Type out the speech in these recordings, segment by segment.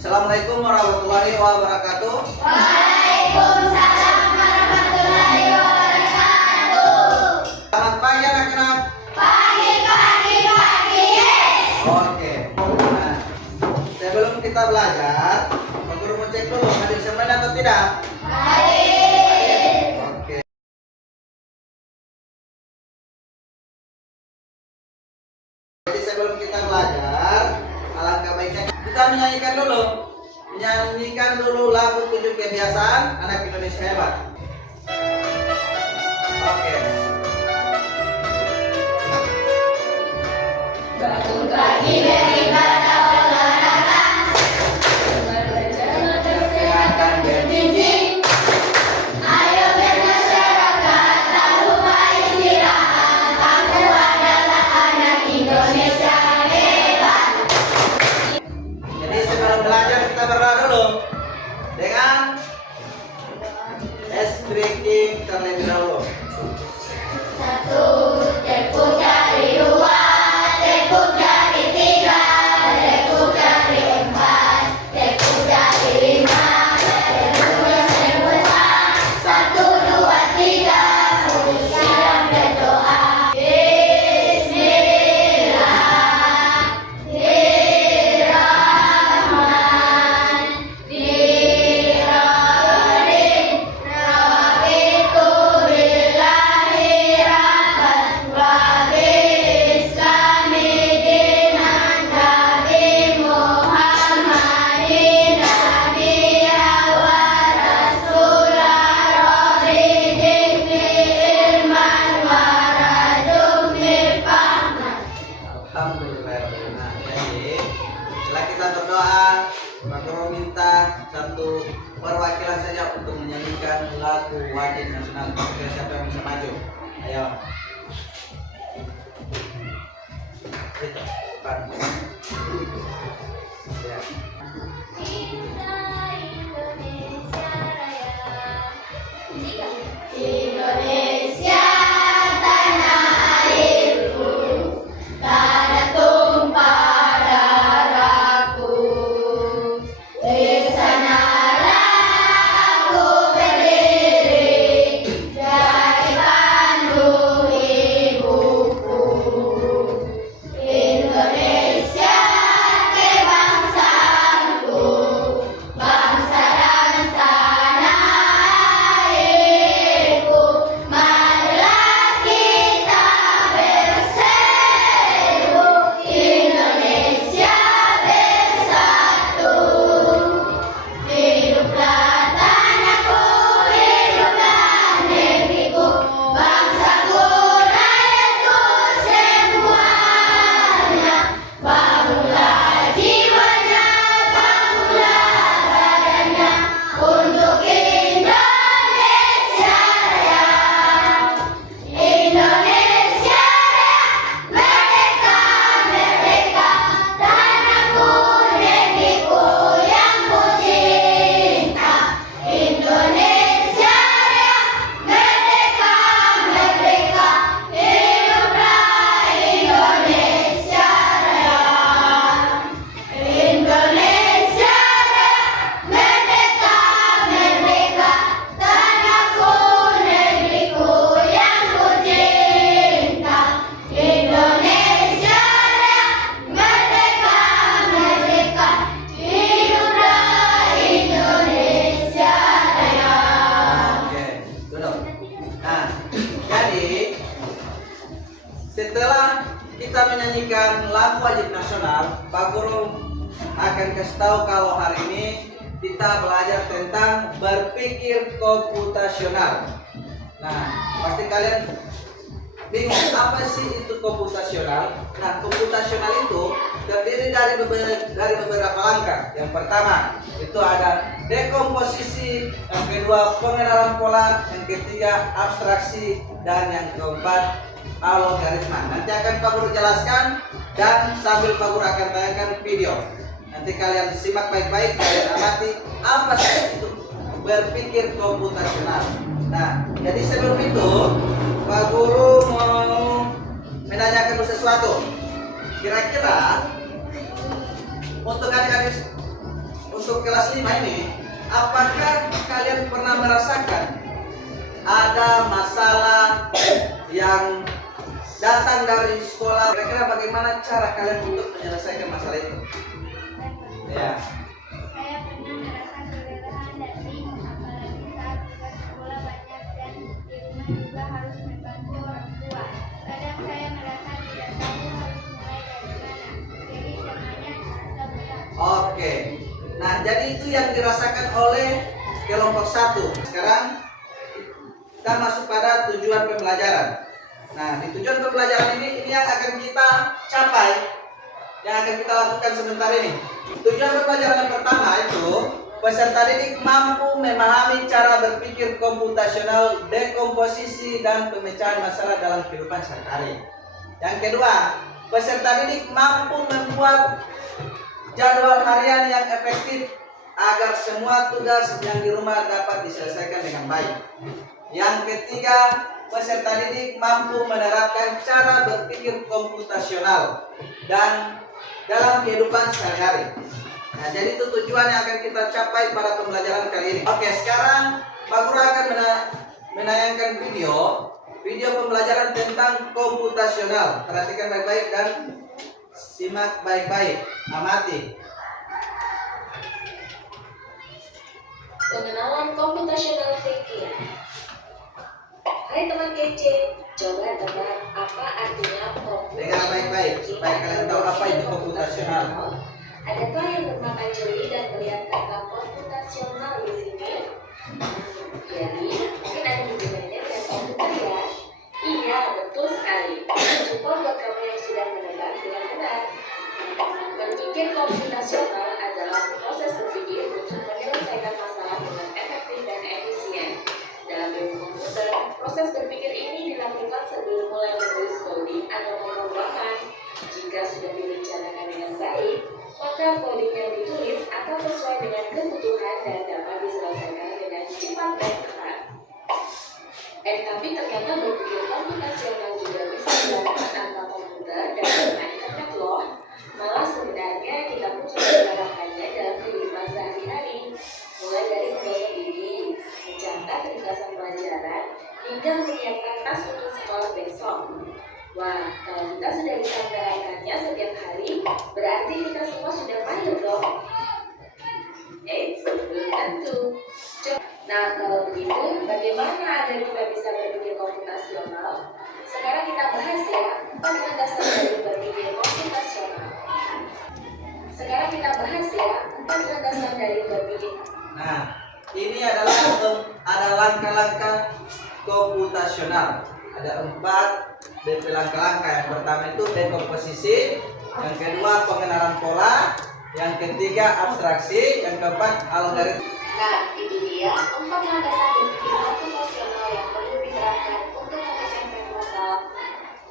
Assalamualaikum warahmatullahi wabarakatuh. Waalaikumsalam warahmatullahi wabarakatuh. Selamat pagi anak-anak. Pagi. Yes. Oke. Nah, sebelum kita belajar, Pak Guru mau cek dulu hadir semuanya atau tidak? Hadir. Oke. Jadi sebelum kita belajar, alangkah baiknya kita menyanyikan dulu lagu 7 kebiasaan anak Indonesia hebat. Oke. Bangun pagi beribadah olahraga, belajar kesehatan bergizi. Ayo bermasyarakat, tak lupa istirahat. Aku adalah anak Indonesia hebat. Jadi sebelum belajar kita berdoa dulu dengan stretching terlebih dahulu. Satu, tepuk jari dua, tepuk jari tiga, tepuk jari empat, tepuk jari lima, tepuk jari enam, satu, dua, tiga, siap berdoa. Bismillahirrahmanirrahim. Raditu billahi rabban wa bislami dinan, Nabi Muhammadin nabiyya wa rasulah, rohidin ilman wa rajumni fahman. Alhamdulillah. Nah, jadi setelah kita berdoa, Pak Guru minta satu perwakilan saja untuk menyanyikan lagu wajib nasional. Oke, siapa yang bisa maju? Ayo. Cepat. Ya. Indonesia tanah airku, tanah tumpah darahku. Di sanalah aku berdiri, dari kandung ibuku. Indonesia kebangsaanku, bangsa dan tanah airku. Marilah kita berseru, Indonesia bersatu. Hiduplah tanahku, hiduplah negeriku, bangsaku, rakyatku semuanya. Bangunlah jiwanya, bangunlah badannya, untuk Indonesia Raya. Indonesia Raya, merdeka, merdeka, tanahku, negeriku yang ku cinta. Indonesia Raya, merdeka, merdeka, hiduplah Indonesia Raya. Indonesia Raya, merdeka, merdeka, tanahku, negeriku yang ku cinta. Indonesia Raya, merdeka, merdeka, hiduplah Indonesia Raya. Oke, duduk. Nah, jadi setelah kita menyanyikan lagu wajib nasional, Pak Guru akan kasih tahu kalau hari ini kita belajar tentang berpikir komputasional. Nah, pasti kalian bingung apa sih itu komputasional? Nah, komputasional itu terdiri dari beberapa langkah. Yang pertama itu ada dekomposisi, yang kedua pengenalan pola, yang ketiga abstraksi, dan yang keempat algoritma. Nanti akan Pak Guru jelaskan dan sambil Pak Guru akan tayangkan video. Nanti kalian simak baik-baik, kalian amati apa sih itu berpikir komputasional. Nah, jadi sebelum itu Pak Guru mau menanyakan sesuatu. Kira-kira untuk adik-adik untuk kelas 5 ini, apakah kalian pernah merasakan ada masalah yang datang dari sekolah? Kira-kira bagaimana cara kalian untuk menyelesaikan masalah itu? Ya. Saya pernah merasa kelelahan dan apalagi saat tugas sekolah banyak dan di rumah juga harus membantu orang tua. Kadang saya merasa tidak tahu harus mulai dari mana. Jadi semuanya terasa berat. Oke. Nah, jadi itu yang dirasakan oleh kelompok 1. Sekarang kita masuk pada tujuan pembelajaran. Nah, di tujuan pembelajaran ini yang akan kita capai, yang akan kita lakukan sebentar ini. Tujuan pembelajaran yang pertama itu peserta didik mampu memahami cara berpikir komputasional, dekomposisi dan pemecahan masalah dalam kehidupan sehari-hari. Yang kedua, peserta didik mampu membuat jadwal harian yang efektif agar semua tugas yang di rumah dapat diselesaikan dengan baik. Yang ketiga, peserta didik mampu menerapkan cara berpikir komputasional dan dalam kehidupan sehari-hari. Nah, jadi itu tujuan yang akan kita capai pada pembelajaran kali ini. Oke, sekarang Pak Guru akan menayangkan video pembelajaran tentang komputasional. Perhatikan baik-baik dan simak baik-baik. Amati. Pengenalan komputasional thinking. Hai teman kece, coba tebak apa artinya komputasional? Dengar baik-baik supaya kalian tahu apa itu komputasional. Adakah yang bermakan jeli dan melihat kata komputasional di sini? Jadi, mungkin ada hubungannya dengan komputer ya? Iya, betul sekali. Jumpa buat kamu yang sudah menebak dengan benar. Berpikir komputasional adalah proses berpikir untuk menyelesaikan masalah dengan efektif dan efisien. Dalam ilmu komputer, proses berpikir ini dilakukan sebelum mulai menulis coding atau pemrograman. Jika sudah direncanakan dengan baik, maka coding yang ditulis akan sesuai dengan kebutuhan dan dapat diselesaikan dengan cepat dan tepat. Tapi ternyata berpikir komputasional juga bisa dilakukan tanpa komputer dan tanpa internet loh. Malah sebenarnya kita pun sudah menerapkannya dalam kehidupan sehari-hari, mulai dari membaca diri, mencatat ringkasan pelajaran, hingga menyiapkan tas untuk sekolah besok. Wah, kalau kita sudah bisa menerapkannya setiap hari, berarti kita semua sudah mahir dong. Belum tentu. Nah, kalau begitu, bagaimana agar kita bisa berpikir komputasional? Sekarang kita bahas ya, 4 landasan dari berpikir komputasional. Nah, ini adalah ada langkah-langkah komputasional. Ada 4 DP langkah-langkah. Yang pertama itu dekomposisi, yang kedua pengenalan pola, yang ketiga abstraksi, yang keempat algoritma. Nah, itu dia 4 landasan berpikir komputasional yang perlu diterapkan untuk menyelesaikan masalah.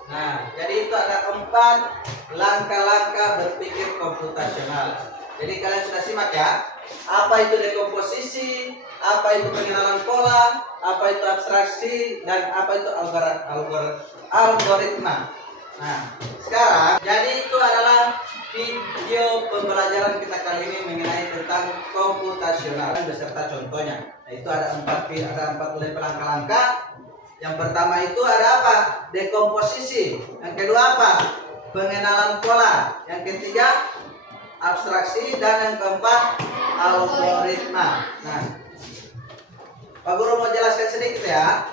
Nah, jadi itu ada 4 langkah-langkah berpikir komputasional. Jadi kalian sudah simak ya. Apa itu dekomposisi, apa itu pengenalan pola, apa itu abstraksi, dan apa itu algoritma. Nah, sekarang jadi itu adalah video pembelajaran kita kali ini mengenai tentang komputasional beserta contohnya. Nah, itu ada 4 langkah-langkah. Yang pertama itu ada apa? Dekomposisi. Yang kedua apa? Pengenalan pola. Yang ketiga abstraksi, dan yang keempat algoritma. Nah, Pak Guru mau jelaskan sedikit ya.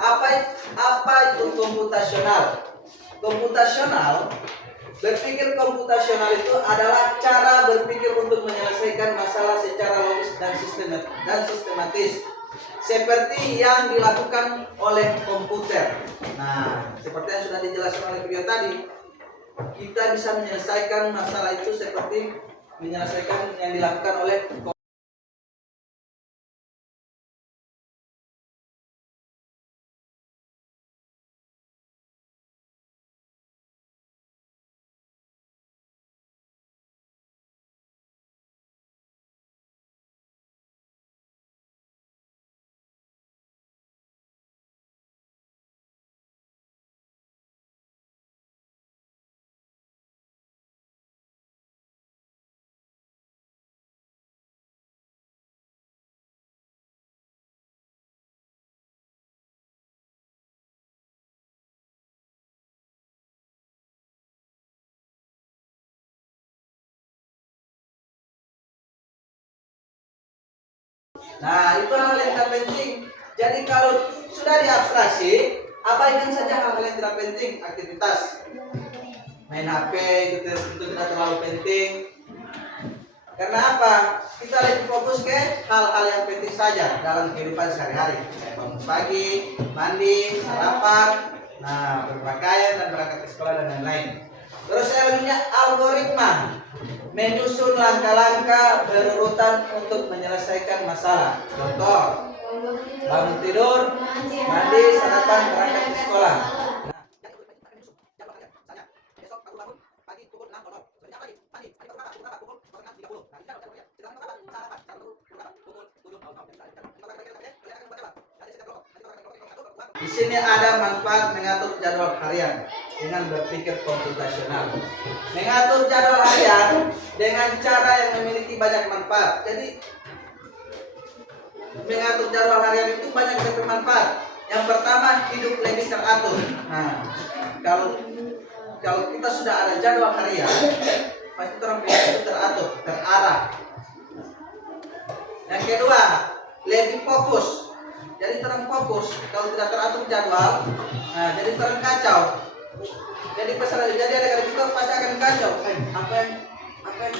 Apa itu komputasional? Komputasional, berpikir komputasional itu adalah cara berpikir untuk menyelesaikan masalah secara logis dan sistematis, seperti yang dilakukan oleh komputer. Nah, seperti yang sudah dijelaskan oleh video tadi, kita bisa menyelesaikan masalah itu seperti menyelesaikan yang dilakukan oleh Nah, itu hal yang tidak penting. Jadi kalau sudah diabstraksi, abaikan saja hal-hal yang tidak penting, aktivitas. Main HP itu tidak terlalu penting. Karena apa? Kita lebih fokus ke hal-hal yang penting saja dalam kehidupan sehari-hari. Kayak bangun pagi, mandi, sarapan, nah berpakaian dan berangkat ke sekolah dan lain-lain. Terus selanjutnya algoritma, menyusun langkah-langkah berurutan untuk menyelesaikan masalah. Contoh, bangun tidur, mandi, sarapan, berangkat ke sekolah. Di sini ada manfaat mengatur jadwal harian dengan berpikir komputasional. Mengatur jadwal harian dengan cara yang memiliki banyak manfaat. Jadi mengatur jadwal harian itu banyak bermanfaat. Yang pertama, hidup lebih teratur. Nah, kalau kita sudah ada jadwal harian, pasti orang itu teratur, terarah. Yang kedua, lebih fokus. Jadi terang fokus. Kalau tidak teratur jadwal, nah jadi terang kacau. Jadi ada kali kita pasti akan kacau. Apa yang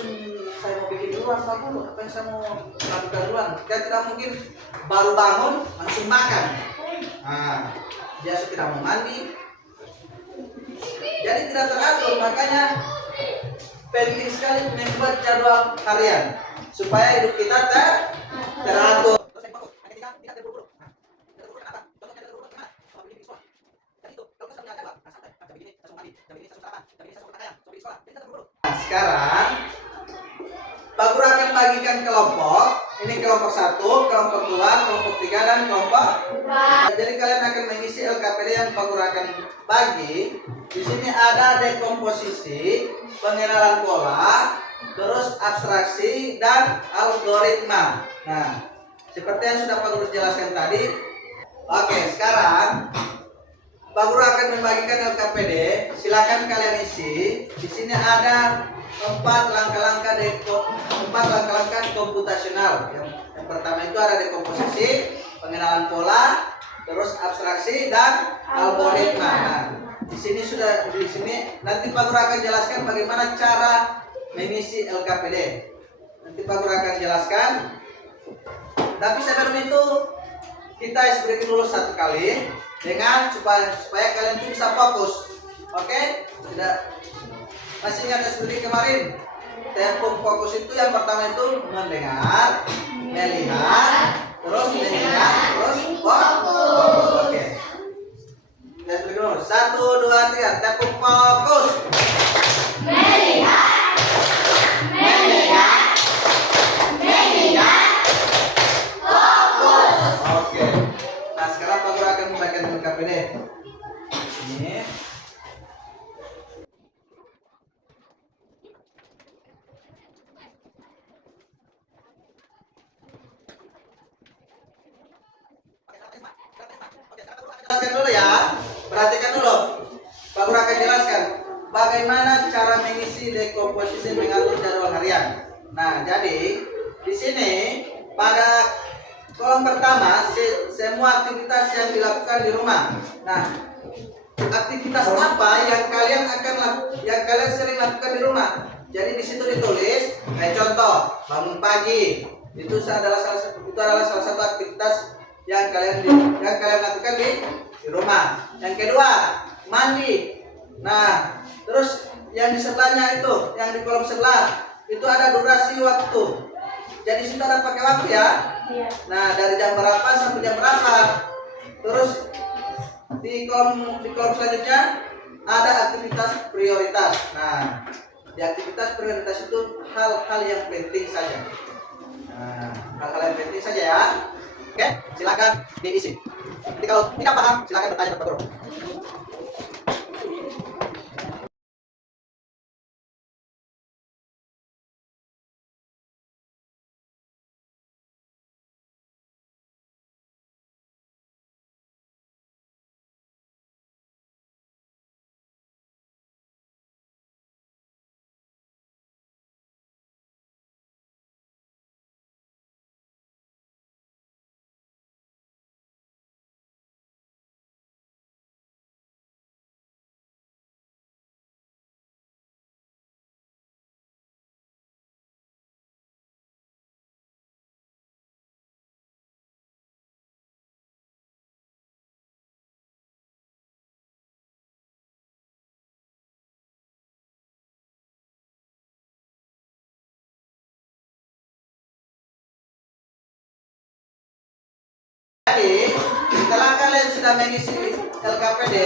saya mau bikin duluan Pak Guru? Apa yang saya mau lakukan duluan? Kita tidak mungkin baru bangun langsung makan. Nah, biasa tidak mau mandi. Jadi tidak teratur. Makanya penting sekali membuat jadwal harian supaya hidup kita teratur. Nah, sekarang Pak Guru akan bagikan kelompok. Ini kelompok 1, kelompok 2, kelompok 3 dan kelompok 4. Jadi kalian akan mengisi LKPD yang Pak Guru akan bagi. Di sini ada dekomposisi, pengenalan pola, terus abstraksi dan algoritma. Nah, seperti yang sudah Pak Guru jelaskan tadi. Oke, sekarang Pak Guru akan membagikan LKPD. Silakan kalian isi. Di sini ada 4 langkah-langkah komputasional. Yang pertama itu ada dekomposisi, pengenalan pola, terus abstraksi dan algoritma. Nah, di sini nanti Pak Guru akan jelaskan bagaimana cara mengisi LKPD. Nanti Pak Guru akan jelaskan. Tapi sebelum itu kita break dulu satu kali dengan supaya kalian tuh bisa fokus. Oke? Masih ingat studi kemarin? Tempo fokus itu yang pertama itu mendengar, melihat, terus mengingat, terus fokus. Oke. Kita break dulu. 1, 2, 3. Tempo fokus. Melihat, fokus. Oke. Nah, sekarang Pak Guru akan membagikan LKPD. Ini. Jelaskan dulu ya. Perhatikan dulu. Pak Guru akan jelaskan bagaimana cara mengisi dekomposisi mengatur jadwal harian. Nah, jadi di sini pada kolom pertama semua aktivitas yang dilakukan di rumah. Nah, aktivitas apa yang kalian sering lakukan di rumah? Jadi di situ ditulis, kayak contoh, bangun pagi. Itu adalah salah satu aktivitas yang kalian lakukan di rumah. Yang kedua, mandi. Nah, terus yang di sebelahnya itu, yang di kolom sebelah itu ada durasi waktu. Jadi situ ada pakai waktu ya. Nah, dari jam berapa sampai jam berapa. Terus di kolom selanjutnya ada aktivitas prioritas. Nah, di aktivitas prioritas itu hal-hal yang penting saja. Nah, hal-hal yang penting saja ya. Oke, silakan diisi. Jadi kalau tidak paham, silakan bertanya kepada guru. Jadi, setelah kalian sudah mengisi LKPD,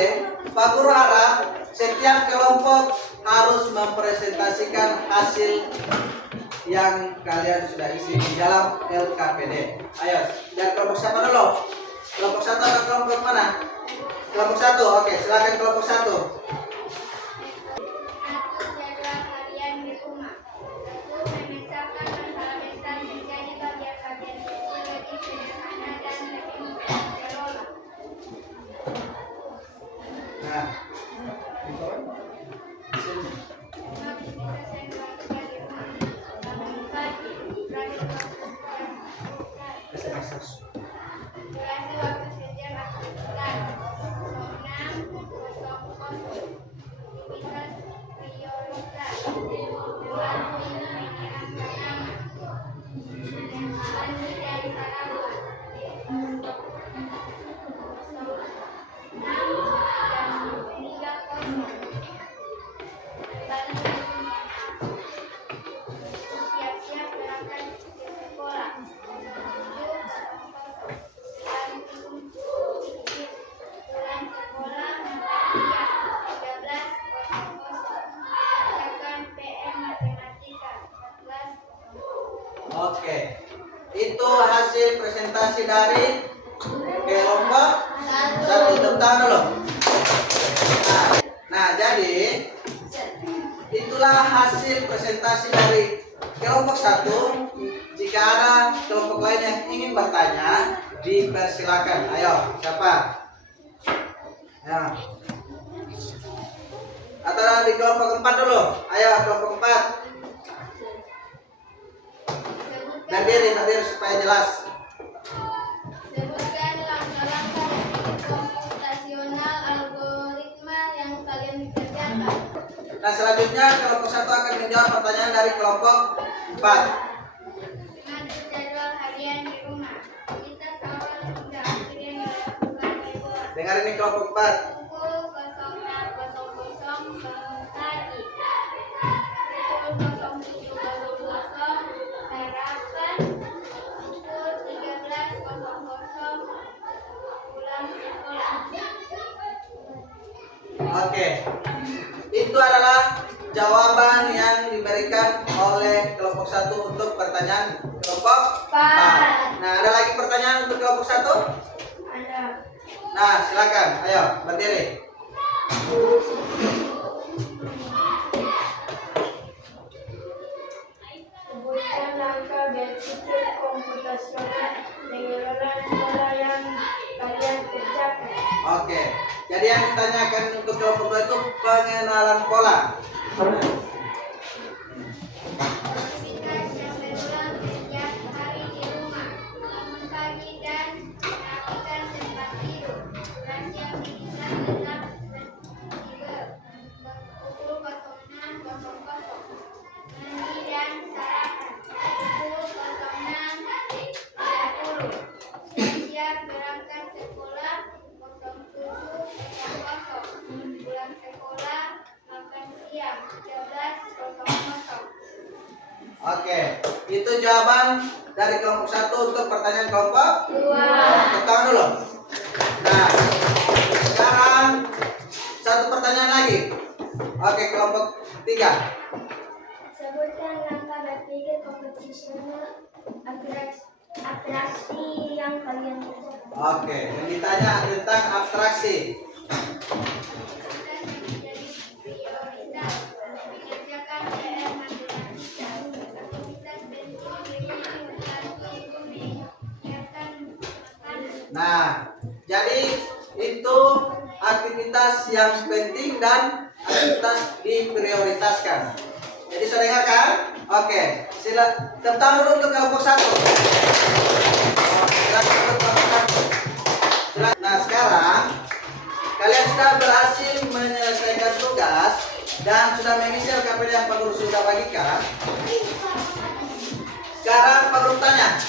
Pak Guru harap setiap kelompok harus mempresentasikan hasil yang kalian sudah isi di dalam LKPD. Ayo, dari kelompok siapa dulu? Kelompok satu atau kelompok mana? Kelompok satu, oke, silakan kelompok satu. Atur jadwal harian di rumah. 1. Memecahkan masalah besar menjadi bagian-bagian kecil lebih sederhana dan lebih mudah dikelola. Nah, Aktivitas yang dilakukan di rumah. Bangun pagi, belajar durasi waktu sejam aktivitas. 6. Aktivitas prioritas. Membantu ibu menyiapkan tanaman. Mandi dan sarapan. 6 siap-siap berangkat ke sekolah. 7 pulang sekolah siap. 13:00 kerjakan PR matematika. 14:00. oke. Itu hasil presentasi dari kelompok satu. Tepuk tangan dulu. Nah, jadi itulah hasil presentasi dari kelompok satu. Jika ada kelompok lain yang ingin bertanya, dipersilakan. Ayo, siapa? Ya. Atau di kelompok 4 dulu. Ayo, kelompok 4. Berdiri supaya jelas. Sebutkan langkah-langkah teknik komputasional algoritma yang kalian kerjakan. Nah, selanjutnya kelompok 1 akan menjawab pertanyaan dari kelompok 4. Mengatur jadwal harian di rumah. Aktivitas awal hingga akhir yang dilakukan minggu. Dengar ini kelompok 4. Pukul 06.00 bangun pagi. Pukul 07.00 sarapan. Pukul 13.00 pulang sekolah. Oke. Itu adalah jawaban yang diberikan oleh kelompok 1 untuk pertanyaan kelompok 4. Nah, ada lagi pertanyaan untuk kelompok 1? Ada. Nah, silakan. Ayo, berdiri. Sebutkan langkah berpikir komputasional mengelola pola yang kalian kerjakan. Oke. Jadi yang ditanyakan untuk kelompok 2 itu pengenalan pola. Aktivitas yang berulang setiap hari di rumah. Bangun pagi dan merapikan tempat tidur. Durasi aktivitas tetap fleksibel. Pukul 06.00. Mandi dan sarapan. Pukul 06.30. Siap-siap berangkat sekolah. 07.00. Pulang sekolah. Makan siang. 13.00. Oke. Itu jawaban dari kelompok 1 untuk pertanyaan kelompok 2. Tepuk dulu. Nah, sekarang satu pertanyaan lagi. Oke, kelompok 3. Sebutkan langkah berpikir komputasional atraksi yang kalian kerjakan. Oke, yang ditanya tentang abstraksi. Aktivitas yang menjadi prioritas. Mengerjakan PR matematika. Aktivitas penting membantu ibu menyiapkan makanan. Nah, jadi itu aktivitas yang penting dan aktivitas diprioritaskan. Jadi sudah dengar kan? Oke, tepuk tangan dulu untuk kelompok 1. Nah, sekarang kalian sudah berhasil menyelesaikan tugas dan sudah mengisi LKPD yang Pak Guru sudah bagikan. Sekarang Pak Guru tanya,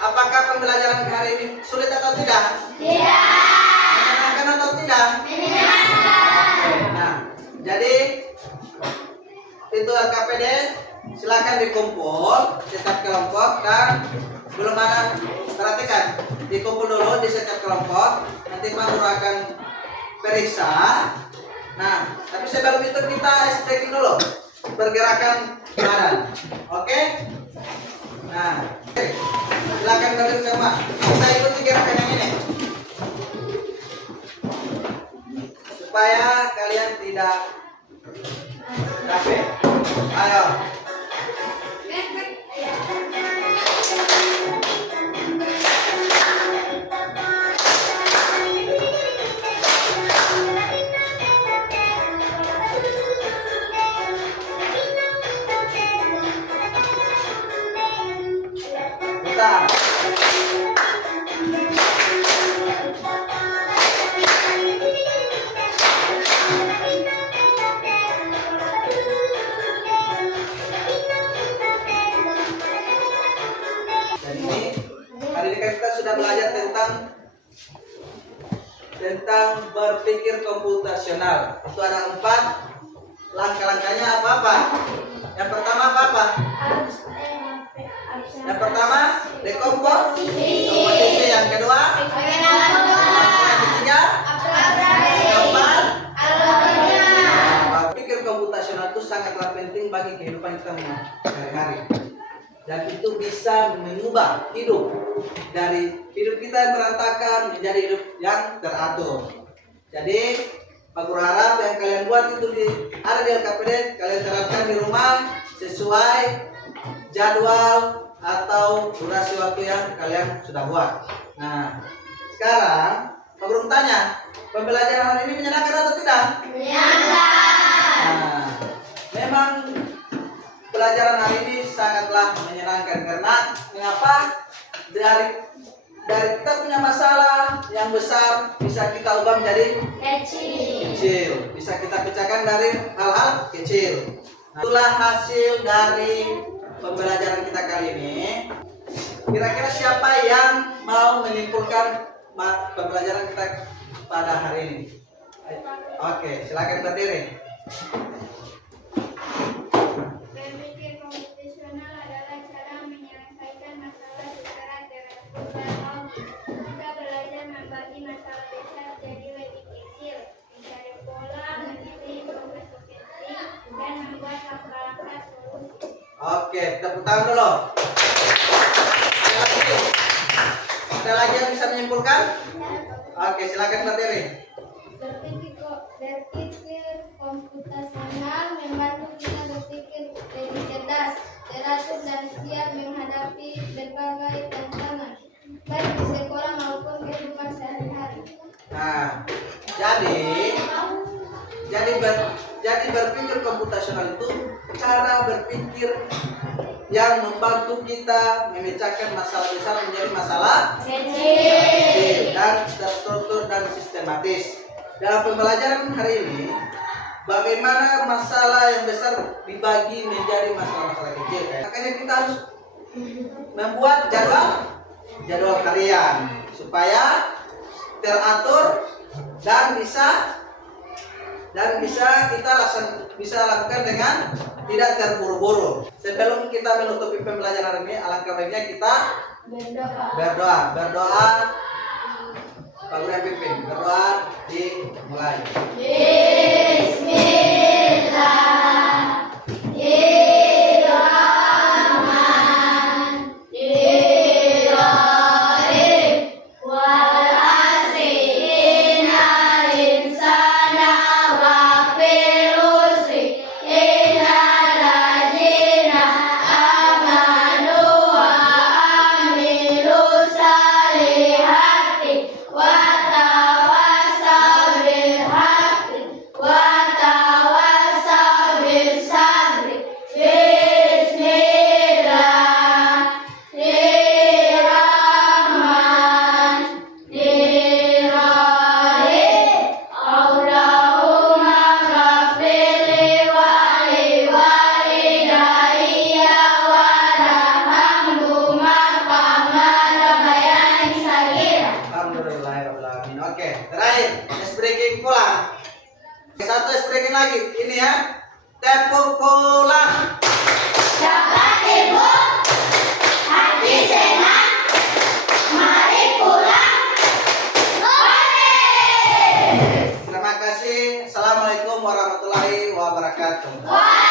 apakah pembelajaran hari ini sulit atau tidak? Tidak. Menyenangkan atau tidak? Menyenangkan. Nah, jadi itu LKPD silakan dikumpul setiap kelompok dan belum ada perhatikan dikumpul dulu di setiap kelompok. Nanti Pak Guru akan periksa. Nah, tapi sebelum itu kita stretching dulu pergerakan badan. Oke? Nah, silakan kalian semua. Kita ikuti gerakan yang ini supaya kalian tidak capek. Ayo. Putar. Dan ini hari ini kita sudah belajar tentang berpikir komputasional. Itu ada 4 langkah-langkahnya apa-apa. Yang pertama apa? Yang pertama dekomposisi. Yang kedua yang ketiga keempat. Berpikir komputasional itu sangatlah penting bagi kehidupan kita sehari-hari. Dan itu bisa mengubah hidup dari hidup kita yang berantakan menjadi hidup yang teratur. Jadi Pak Guru harap yang kalian buat itu ada di LKPD, kalian terapkan di rumah sesuai jadwal atau durasi waktu yang kalian sudah buat. Nah, sekarang Pak Guru tanya, pembelajaran hari ini menyenangkan atau tidak? Menyenangkan. Nah, memang pelajaran hari ini sangatlah menyenangkan karena mengapa? Dari kita punya masalah yang besar bisa kita ubah menjadi kecil. Bisa kita pecahkan dari hal-hal kecil. Nah, itulah hasil dari pembelajaran kita kali ini. Kira-kira siapa yang mau menyimpulkan pembelajaran kita pada hari ini? Oke, silakan berdiri. Berpikir komputasional adalah cara menyelesaikan masalah secara teratur dan logis. Kita belajar membagi masalah besar jadi lebih kecil, mencari pola, meneliti informasi penting, dan membuat langkah-langkah solusi. Oke, tepuk tangan dulu. Ada lagi yang bisa menyimpulkan? Oke, silakan berdiri. Berpikir komputasional membantu kita berpikir lebih cerdas, teratur, dan siap menghadapi berbagai tantangan, baik di sekolah maupun kehidupan sehari-hari. Nah, jadi berpikir komputasional itu cara berpikir yang membantu kita memecahkan masalah besar menjadi masalah kecil dan terstruktur dan sistematis. Dalam pembelajaran hari ini, bagaimana masalah yang besar dibagi menjadi masalah-masalah kecil. Makanya kita harus membuat jadwal harian supaya teratur dan bisa kita lakukan dengan tidak terburu-buru. Sebelum kita menutupi pembelajaran ini, alangkah baiknya kita berdoa. Pak Guru yang pimpin, berdoa dimulai. Oke, terakhir ice breaking pulang. Satu ice breaking lagi, ini ya. Tepuk pulang. Dapat ibu, hati senang, mari pulang. wabarakatuh.